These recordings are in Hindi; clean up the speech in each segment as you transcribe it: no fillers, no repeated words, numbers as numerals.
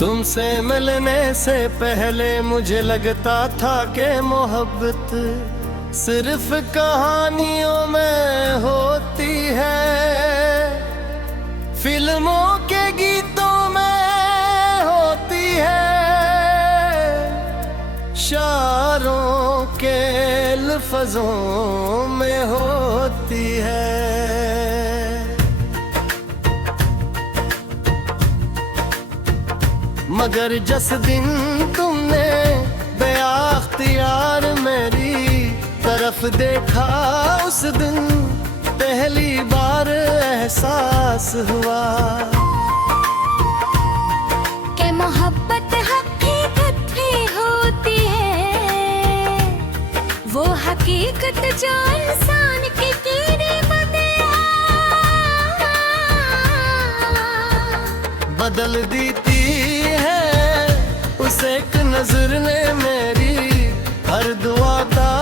तुमसे मिलने से पहले मुझे लगता था कि मोहब्बत सिर्फ कहानियों में होती है, फिल्मों के गीतों में होती है, शायरों के लफ्ज़ों में होती है। मगर जिस दिन तुमने बेअख्तियार मेरी तरफ देखा, उस दिन पहली बार एहसास हुआ कि मोहब्बत हकीकत भी होती है, वो हकीकत जो इंसान की बदल देती है। उस एक नजर ने मेरी हर दुआ का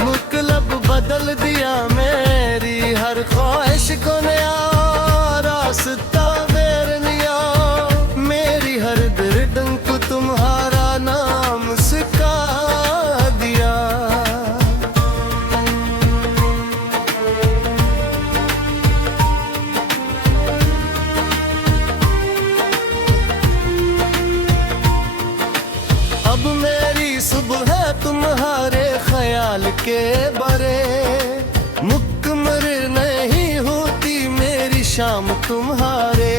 मतलब बदल दिया, मेरी हर ख्वाहिश को नया रास्ता बेर लिया, मेरी हर दर्द को तुम्हारा नाम सिखा दिया। अब मेरी सुबह तुम्हारे ख्याल के बरे, मुकम्मल नहीं होती मेरी शाम तुम्हारे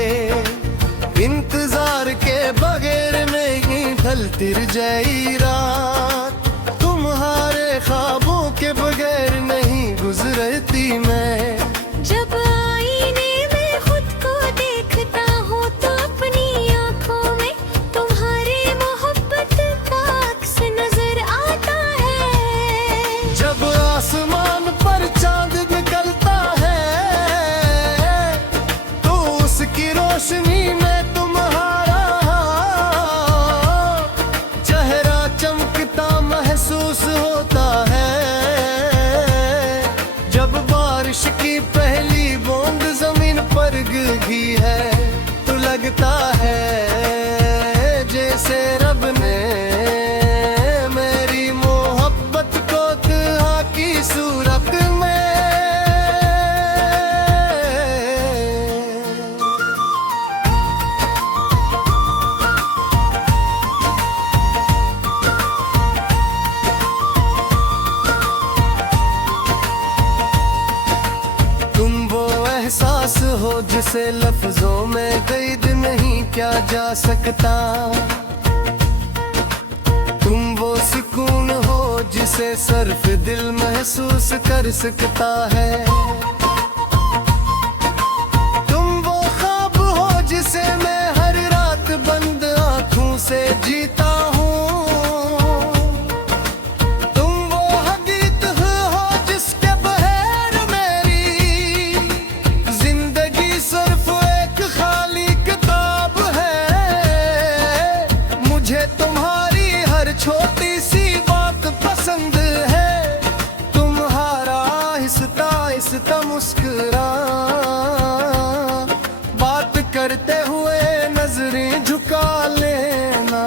इंतजार के बगैर में ही ढलती रही रात, तुम्हारे ख्वाबों के बगैर नहीं गुजरती मैं। जब आईने में खुद को देखता हूँ तो अपनी आँखों में तुम्हारी मोहब्बत का अक्स नजर आता है। जब आसमान पर चांद निकलता है तो उसकी रोशनी में तुम्हारा चेहरा चमकता महसूस होता है। जब बारिश की पहली बूंद जमीन पर गिरती है तो लगता है जैसे रब ने मेरी मोहब्बत को दुआ की सूरत में। तुम वो एहसास हो जिसे लफ्जों में कैद नहीं किया जा सकता, तुम वो सुकून हो जिसे सिर्फ दिल महसूस कर सकता है, तुम वो ख्वाब हो जिसे मैं हर रात बंद आँखों से जीता हूँ, तुम वो हकीकत हो जिसके बगैर मेरी जिंदगी सिर्फ एक खाली किताब है। मुझे तुम्हारी हर छोटी सी बात पसंद है, तुम्हारा आहिस्ता आहिस्ता मुस्कुरा बात करते हुए नजरें झुका लेना,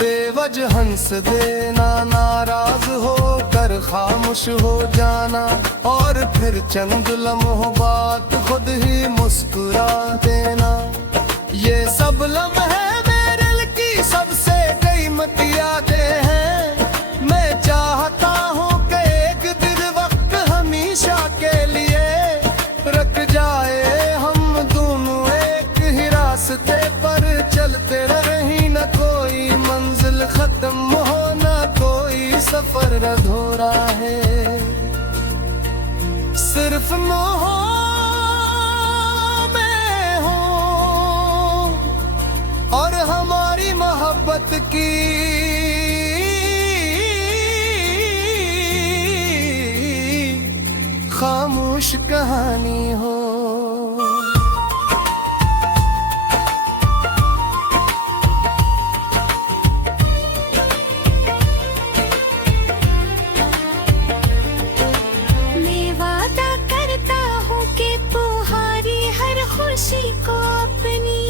बेवजह हंस देना, नाराज होकर खामोश हो जाना और फिर चंद लम्हों बाद खुद ही मुस्कुरा देना। ये सब लम्हे मेरे दिल की सबसे कीमती यादें हैं। मैं चाहता हूँ कि एक दिन वक्त हमेशा के लिए रख जाए, हम दोनों एक ही रास्ते पर चलते रहे, न कोई मंजिल खत्म हो न कोई सफर अधूरा है। सिर्फ मोह में हो और हमारी मोहब्बत की खामोश कहानी हो। मैं वादा करता हूँ कि तुम्हारी हर खुशी को अपनी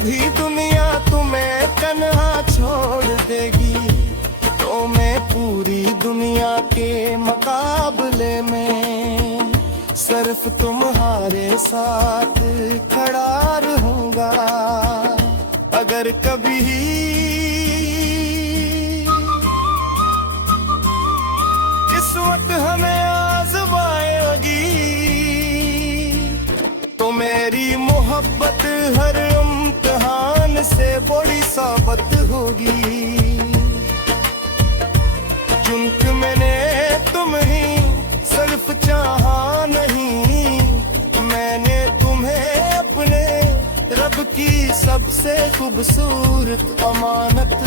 कभी दुनिया तुम्हें तन्हा छोड़ देगी तो मैं पूरी दुनिया के मुकाबले में सिर्फ तुम्हारे साथ खड़ा रहूंगा। अगर कभी किस्मत हमें आजमाएगी तो मेरी मोहब्बत हर इम्तिहान से बड़ी साबित होगी। चुनक मैंने तुम ही सिर्फ चाहा नहीं, मैंने तुम्हें अपने रब की सबसे खूबसूरत अमानत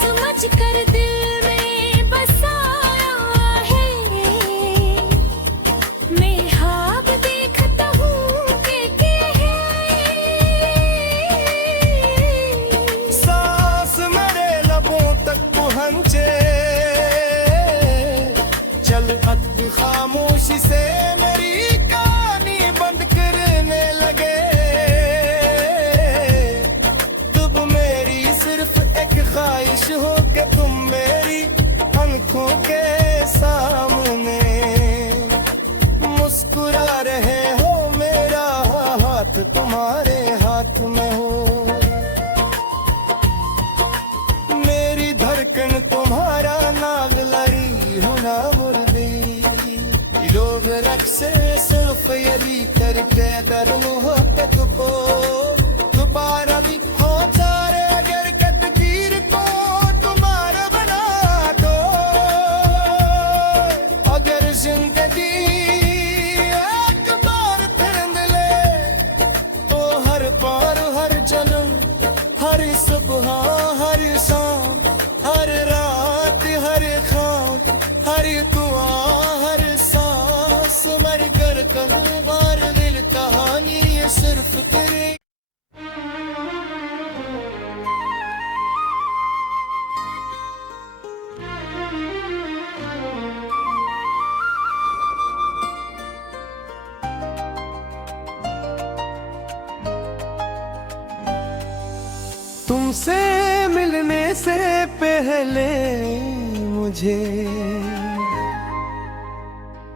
समझ कर दिल में बसाया है। मैं ख्वाब देखता हूँ कि सांस मेरे लबों तक पहुँचे, चल अब खामोशी से मेरी कहानी बंद करने लगे। तब मेरी सिर्फ एक ख्वाहिश हो कि तुम मेरी आंखों के सामने मुस्कुरा रहे हो, मेरा हाथ तुम्हारे हाथ में हो। मेरी धड़कन तुम्हारा नाग लड़ी हो ना मुर्दी, लोग रक्से सिर्फ यदि करके कर मोहब्बत को दोबारा भी हो जाए। अगर तकदीर को तुम्हारा बना दो, अगर जिंदगी एक बार फिर ले तो हर पार हर जन्म हर सुबह हर शाम हर रात हर ख्वाब हर दुआ हर सांस मर कर कल बार दिल कहानी ये सिर्फ तेरे। तुमसे मिलने से पहले मुझे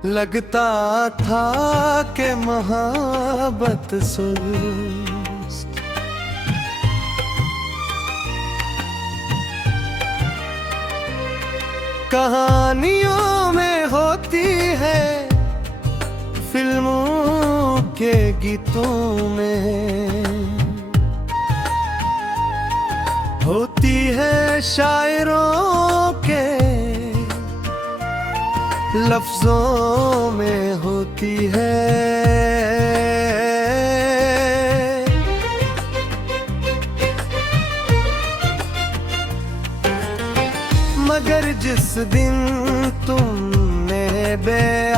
लगता था कि मोहब्बत सुस्त, कहानियों में होती है, फिल्मों के गीतों में होती है, शायरों के लफ्जों में होती है। मगर जिस दिन तुमने बेअख्तियार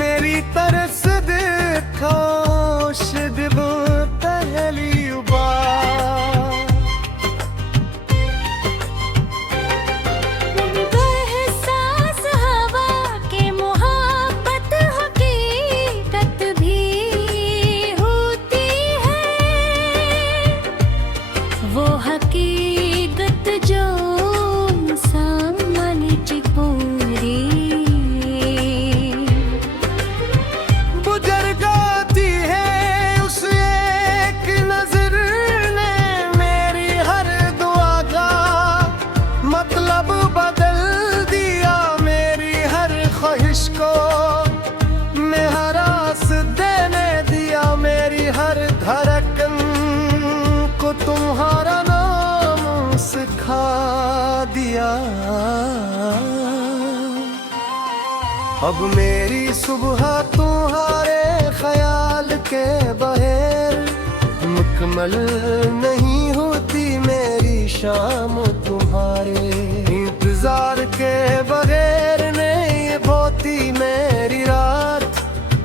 मेरी तरस देखो शिद्ब पहली बार, एहसास हवा के मोहब्बत हकीकत भी होती है, वो हकीकत जो सामने चिपूरी गुजर जाती है। उस एक नजर ने मेरी हर दुआ का मतलब बदल दिया, मेरी हर ख्वाहिश को मेहरास देने दिया, मेरी हर धड़कन को तुम्हारा नाम सिखा दिया। अब मेरी सुबह तुम्हारे ख्याल के बगैर मुकम्मल नहीं होती, मेरी शाम तुम्हारे इंतजार के बगैर नहीं होती, मेरी रात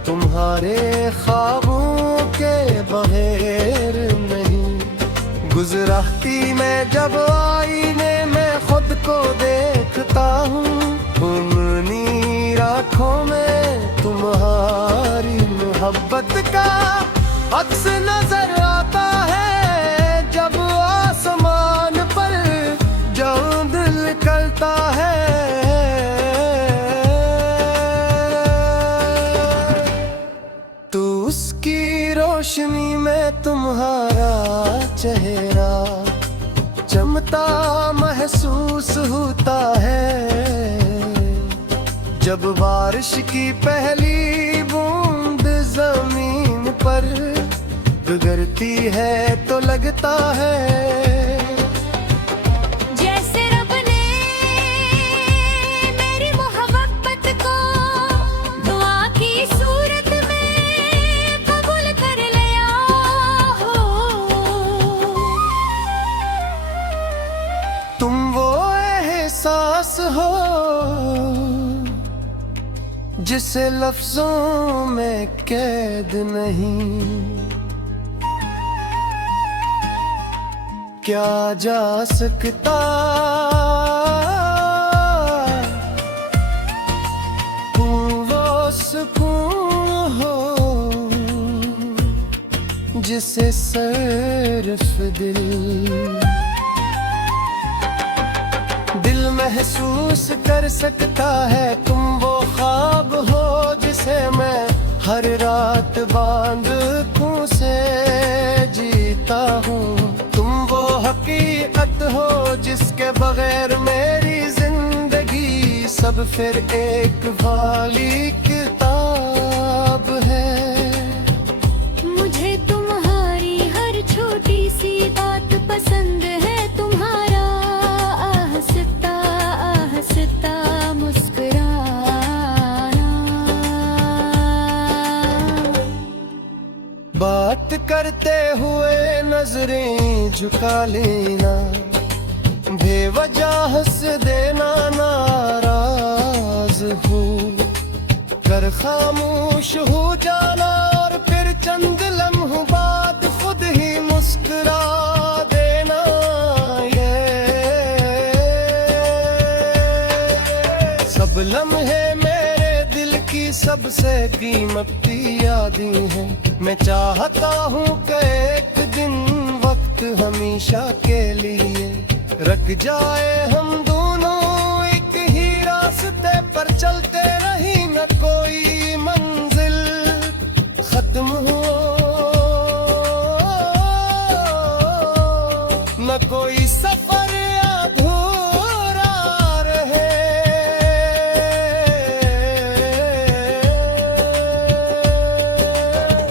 तुम्हारे ख्वाबों के बगैर नहीं गुजरती। मैं जब आईने में खुद को देखता हूँ, उन नीर आँखों में तुम्हारी मोहब्बत का अक्स नजर आता है जब आसमान पर जब दिल निकलता है। तो उसकी रोशनी में तुम्हारा चेहरा चमकता महसूस होता है। जब बारिश की पहली बूंद जमीन पर गुजरती है तो लगता है जैसे रब ने मेरी मोहब्बत को दुआ की सूरत में कबूल कर लिया हो। तुम वो एहसास हो जिसे लफ्जों में कैद नहीं क्या जा सकता। तुम वो सुकून हो जिसे सिर्फ दिल महसूस कर सकता है। तुम वो ख्वाब हो जिसे मैं हर रात बांधों से जीता हूँ। तुम वो हकीकत हो जिसके बगैर मेरी जिंदगी सब फिर एक खाली किताब है। मुझे तुम्हारी हर छोटी सी बात पसंद है। तुम्हारा हंसता हंसता मुस्कुराना। बात करते हुए नजरें झुका लेना, बेवजह हंस देना, नाराज हो कर खामोश हो जाना और फिर चंद लम्हों बाद खुद ही मुस्कुरा देना। ये सब लम्हे मेरे दिल की सबसे कीमती यादें हैं। मैं चाहता हूँ कि एक दिन वक्त हमेशा के लिए रख जाए हम दोनों एक ही रास्ते पर चलते रही। न कोई मंजिल खत्म हो, न कोई सफर अधूरा रहे।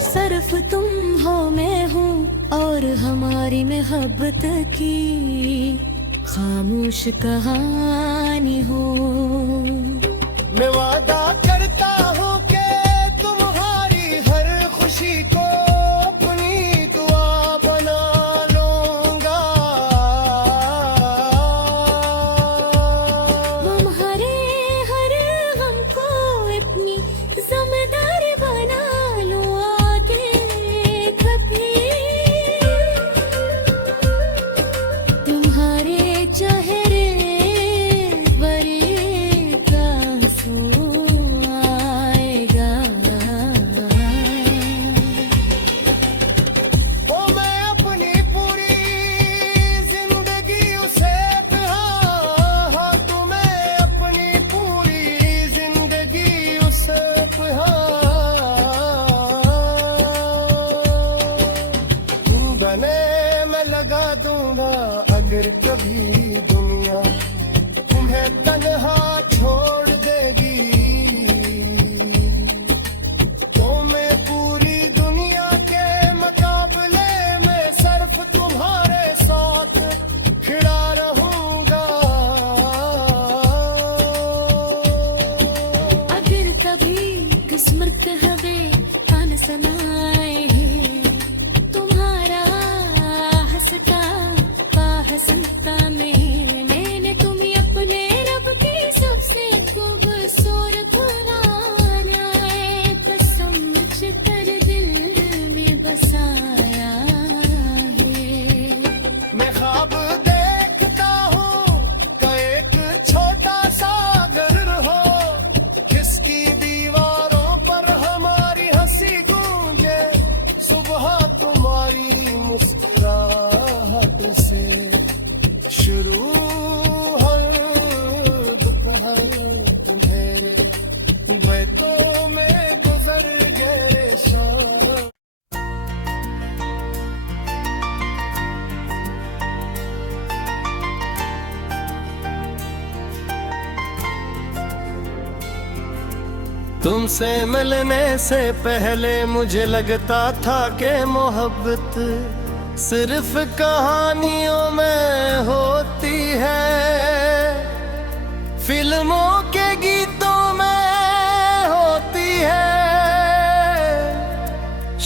सिर्फ तुम हो मैं हूँ और हमारी मोहब्बत की खामोश कहानी हो। मैं वादा करता हूँ कि तुम्हारी हर खुशी को अपनी दुआ बना लूंगा। तुम्हारे हर गम को अपनी जिम्मेदारी बना लूं आगे कभी। तुम्हारे चेहरे पर एक आंसू आएगा। ओ मैं अपनी पूरी जिंदगी उसे हाँ तुम्हें अपनी पूरी जिंदगी उसे तुम बने मैं लगा दूंगा। अगर कभी दुनिया तुम्हें तन्हा छोड़ देगी तो मैं पूरी दुनिया के मुकाबले में सिर्फ तुम्हारे साथ खड़ा रहूंगा। अगर कभी किस्मत हमें तान सनाए तुम्हारा हंसता हंसता मैंने तुम्हें अपने रब की सबसे खूबसूरत बनाना है। समझ कर दिल में बसाया है। मैं ख्वाब देखता हूँ कि एक छोटा सा घर हो जिसकी दीवारों पर हमारी हंसी तुमसे मिलने से पहले मुझे लगता था कि मोहब्बत सिर्फ कहानियों में होती है, फिल्मों के गीतों में होती है,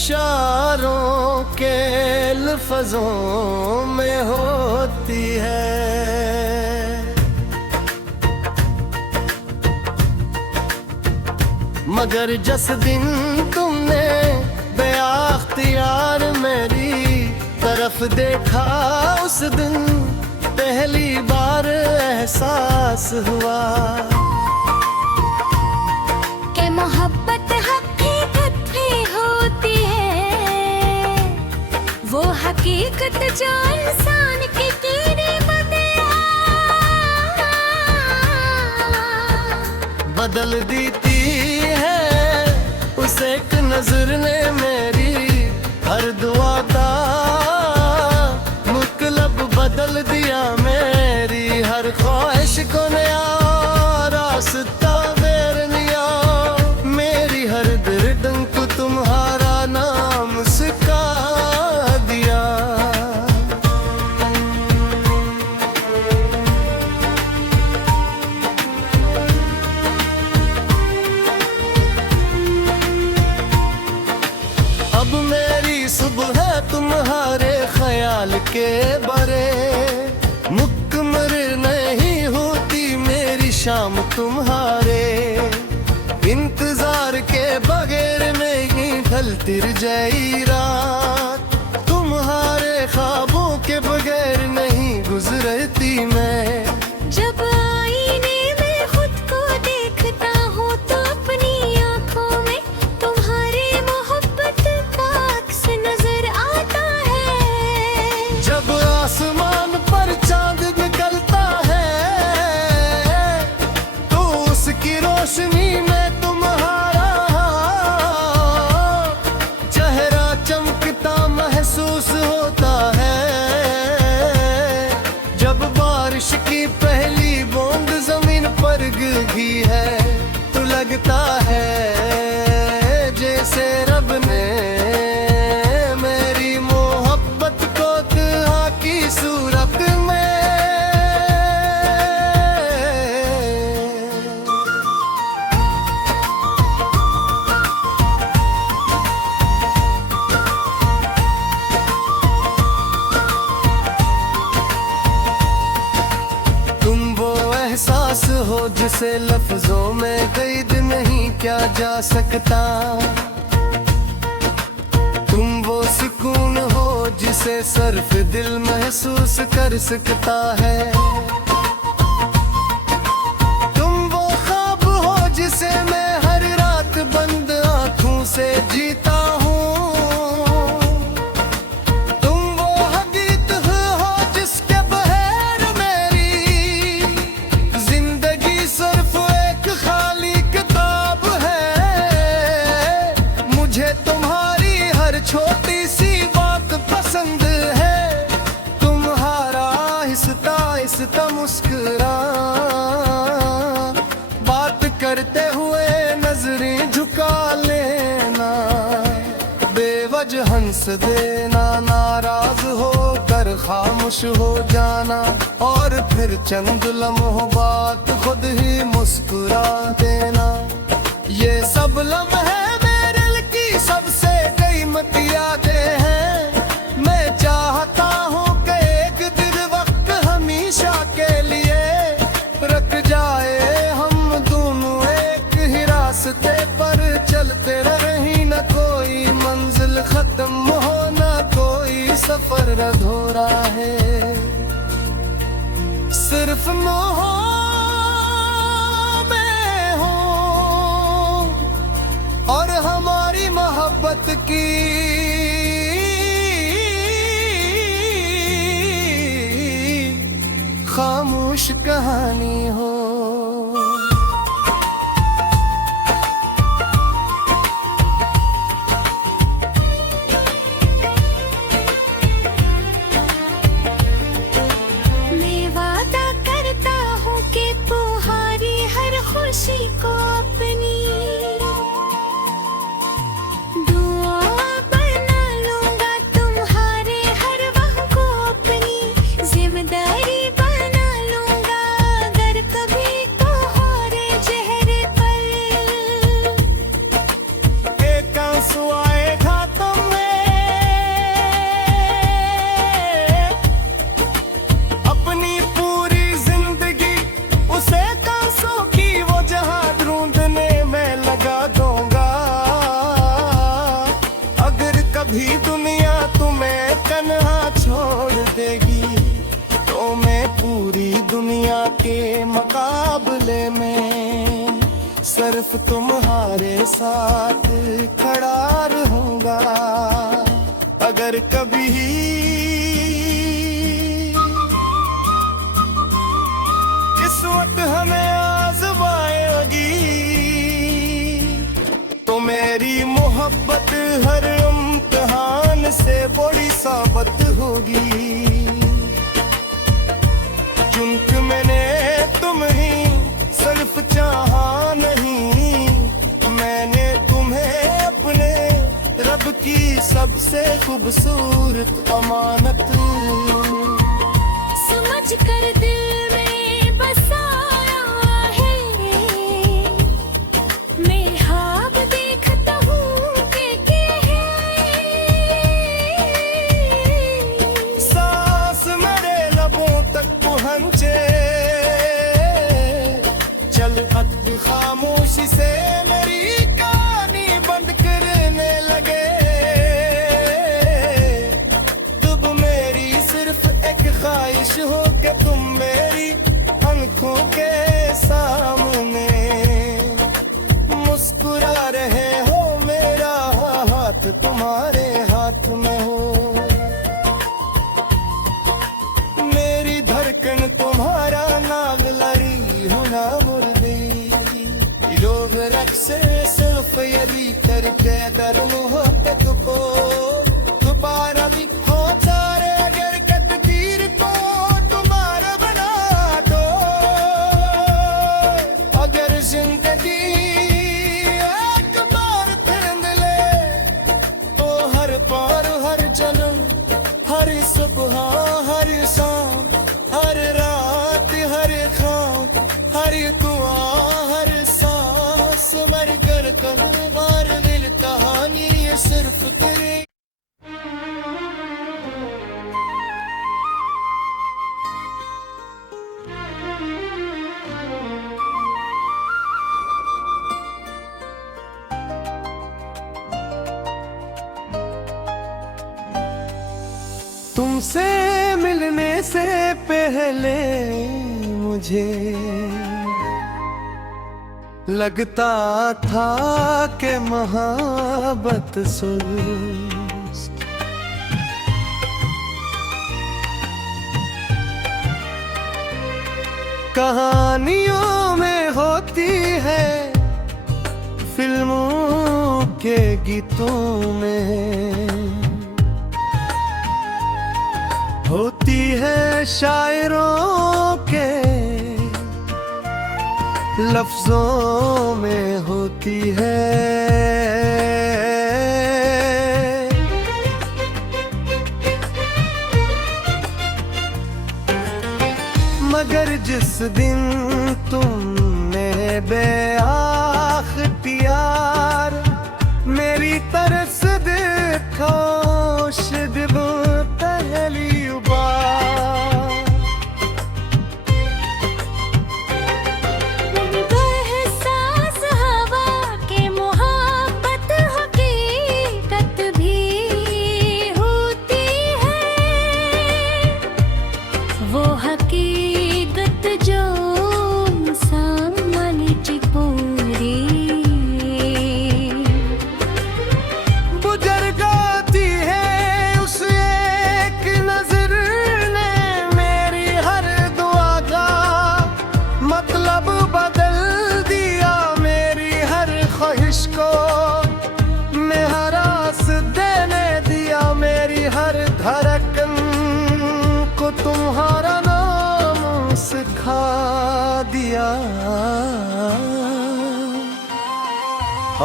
शायरों के लफ्ज़ों में होती है। मगर जिस दिन तुमने बेअख्तियार मेरी तरफ देखा, उस दिन पहली बार एहसास हुआ कि मोहब्बत हकीकत भी होती है, वो हकीकत जो इंसान की कीड़े बदल देती है। उस एक नजर ने मेरी हर दुआ का मुकलब बदल दिया, मेरी हर ख्वाहिश को नया रास्ता बेर लिया, मेरी हर दर्द को तुम्हारा नाम सिखा दिया। अब मेरी सुबह तुम्हारे ख्याल के बरे, मुकम्मल नहीं होती मेरी शाम तुम्हारे इंतजार के बगैर में ही ढलती रही रात, तुम्हारे ख्वाबों के बगैर नहीं गुजरती मैं। जब आईने में खुद को देखता हूँ तो अपनी आँखों में तुम्हारी मोहब्बत का अक्स नजर आता है। जब आसमान पर चांद निकलता है तो उसकी रोशनी में तुम्हारा चेहरा चमकता महसूस होता है। जब बारिश की पहली बूंद जमीन पर गिरती है तो लगता है जैसे रब ने मेरी मोहब्बत को दुआ की सूरत में। तुम वो एहसास हो जिसे लफ्जों में कैद नहीं किया जा सकता, तुम वो सुकून हो जिसे सिर्फ दिल महसूस कर सकता है, तुम वो ख्वाब हो जिसे मैं हर रात बंद आंखों से जीता हूँ, तुम वो हकीकत हो जिसके बगैर मेरी जिंदगी सिर्फ एक खाली किताब है। मुझे तुम्हारी हर छोटी सी बात पसंद है, तुम्हारा आहिस्ता आहिस्ता मुस्कुरा बात करते हुए नजरें झुका लेना, बेवजह हंस देना, नाराज होकर खामोश हो जाना और फिर चंद लम्हों बाद खुद ही मुस्कुरा देना। ये सब लम्हे मेरे दिल की सबसे कीमती यादें हैं। मैं चाहता हूँ कि एक दिन वक्त हमेशा के लिए रख जाए, हम दोनों एक ही रास्ते पर चलते रहे, न कोई मंजिल खत्म हो न कोई सफर अधूरा है। सिर्फ मोह में हो और हमारी मोहब्बत की खामोश कहानी हो। मैं वादा करता हूँ कि तुम्हारी हर खुशी को अपनी कभी दुनिया तुम्हें तन्हा छोड़ देगी तो मैं पूरी दुनिया के मुकाबले में सिर्फ तुम्हारे साथ खड़ा रहूंगा। अगर कभी किस्मत हमें आजमाएगी तो मेरी मोहब्बत हर इम्तिहान से बड़ी साबित होगी। चुनक मैंने तुम ही सिर्फ चाहा नहीं, मैंने तुम्हें अपने रब की सबसे खूबसूरत अमानत समझ कर दिल में बसाया है। मैं ख्वाब देखता हूँ कि सांस मेरे लबों तक पहुँचे, चल अब खामोशी से मेरी कहानी बंद करने लगे। तब मेरी सिर्फ एक ख्वाहिश हो कि तुम मेरी आंखों के सामने मुस्कुरा रहे हो, मेरा हाथ तुम्हारे हाथ में हो, मेरी धड़कन तुम्हारा नाग लड़ी हो ना मुर्दी। लोग रक्स सिर्फ यदि करके कर मोहब्बत को दोबारा भी हो चारे अगर तकदीर को तुम्हारा बना दो। अगर जिंदगी एक बार फिर ले तो हर पार हर जन्म हर सुबह हर शाम हर रात हर ख्वाब हर दुआ हर सांस मर कर कल बार दिल कहानी ये सिर्फ तेरी। तुमसे मिलने से पहले मुझे लगता था कि मोहब्बत सुस्त, कहानियों में होती है, फिल्मों के गीतों में होती है, शायरों के लफ्जों में होती है। मगर जिस दिन तुमने बेअख्तियार मेरी तरस देखो शिद्ब पहली बार, एहसास हवा के मोहब्बत हकीकत भी होती है, वो हकीकत जो सामने चिपूरी गुजर जाती है। उस एक नजर ने मेरी हर दुआ का मतलब बदल दिया, मेरी हर ख्वाहिश को मेहरास देने दिया, मेरी हर धड़कन को तुम्हारा नाम सिखा दिया।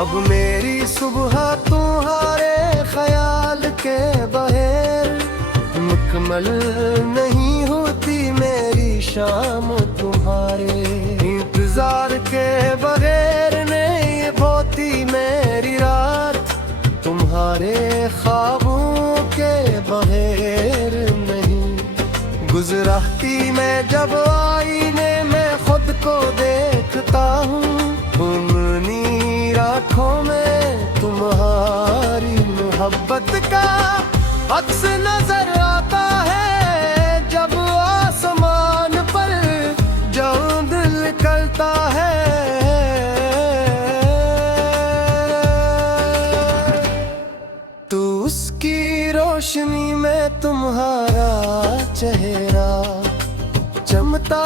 अब मेरी सुबह तुम्हारे ख्याल के बगैर मुकम्मल नहीं होती, मेरी शाम तुम्हारे इंतजार के बगैर नहीं होती, मेरी रात तुम्हारे ख्वाबों के बगैर नहीं गुजरती। मैं जब आईने में खुद को देखता हूँ, उन नीर आँखों में तुम्हारी मोहब्बत का अक्स नजर आता है जब आसमान पर जब दिल करता है। तू उसकी रोशनी में तुम्हारा चेहरा चमकता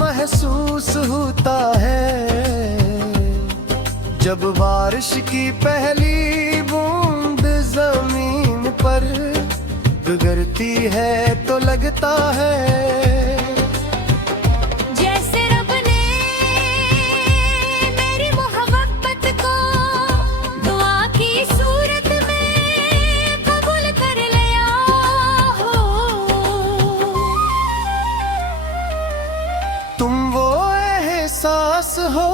महसूस होता है। जब बारिश की पहली बूंद जमीन पर गुजरती है तो लगता है जैसे रब ने मेरी मोहब्बत को दुआ की सूरत में कबूल कर लिया हो। तुम वो एहसास हो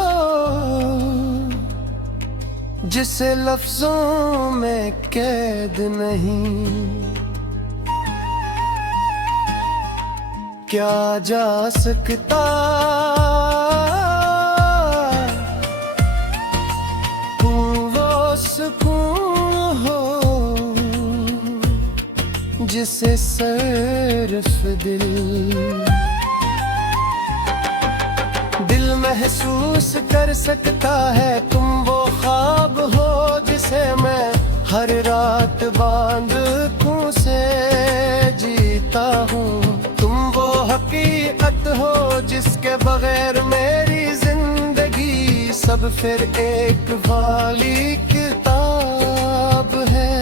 जिसे लफ्जों में कैद नहीं क्या जा सकता। तुम वो सुकून हो जिसे सिर्फ दिल महसूस कर सकता है। तुम वो ख्वाब हो जिसे मैं हर रात बांधों से जीता हूँ। तुम वो हकीकत हो जिसके बगैर मेरी जिंदगी सब फिर एक खाली किताब है।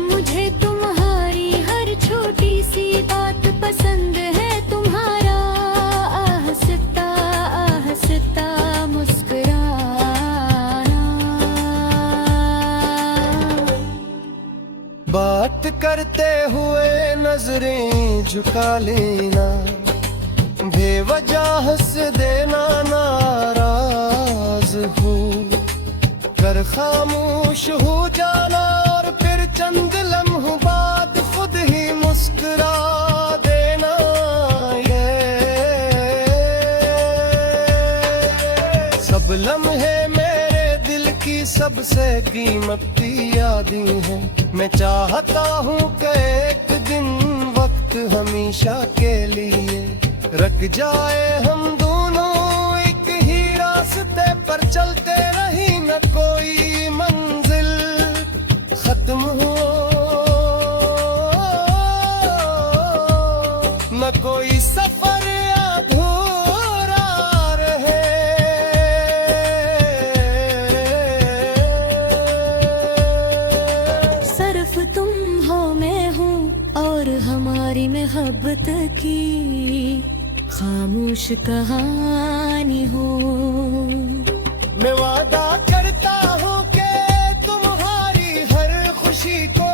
मुझे तुम्हारी हर छोटी सी बात पसंद है। तुम्हारा आहिस्ता आहिस्ता मुस्कुराना। बात करते हुए नजरें झुका लेना, बेवजह हंस देना, नाराज हो कर खामोश हो जाना और फिर चंद लम्हों बाद खुद ही मुस्कुरा देना। ये सब लम्हे मेरे दिल की सबसे कीमती यादें हैं। मैं चाहता हूँ कि एक दिन वक्त हमेशा के लिए रख जाए, हम दोनों एक ही रास्ते पर चलते रही, न कोई मंजिल खत्म हो, न कोई सफर अधूरा रहे। सिर्फ तुम हो मैं हूँ और हमारी मोहब्बत की खामोश कहानी हो। मैं वादा करता हूँ कि तुम्हारी हर खुशी को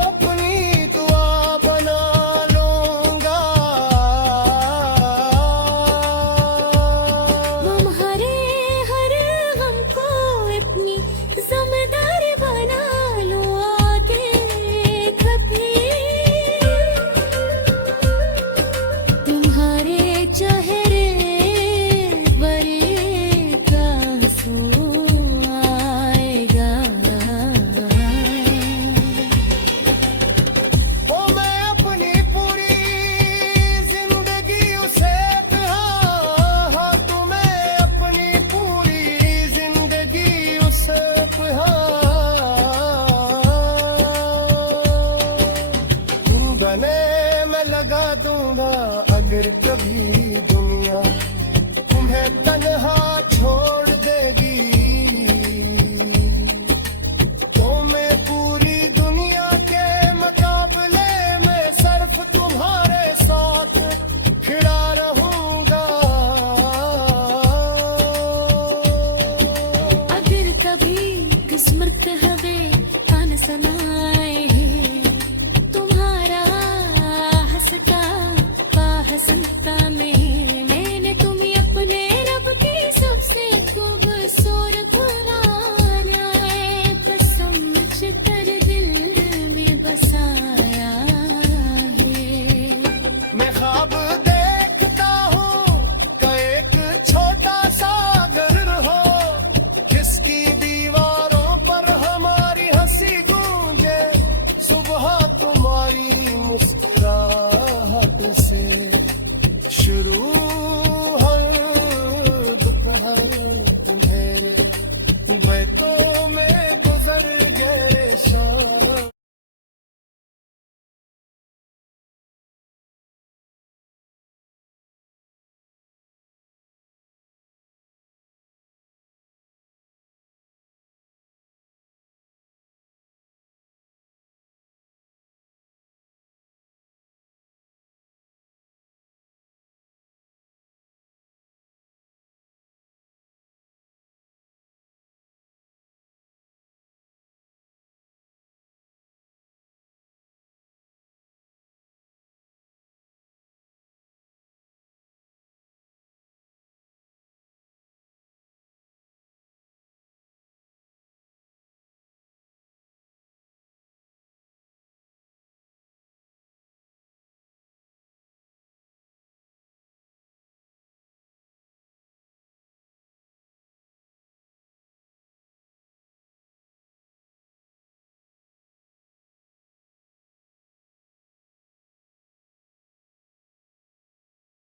अपनी दुआ बना लूंगा। तुम्हारे हर गम को अपनी जिम्मेदारी बना लो आगे कभी। तुम्हारे चेहरे मैं लगा दूंगा अगर कभी दुनिया तुम्हें तन्हा छोड़ देगी, तो मैं पूरी दुनिया के मुकाबले में सिर्फ तुम्हारे साथ खड़ा रहूंगा। अगर कभी किस्मत हवे तान सना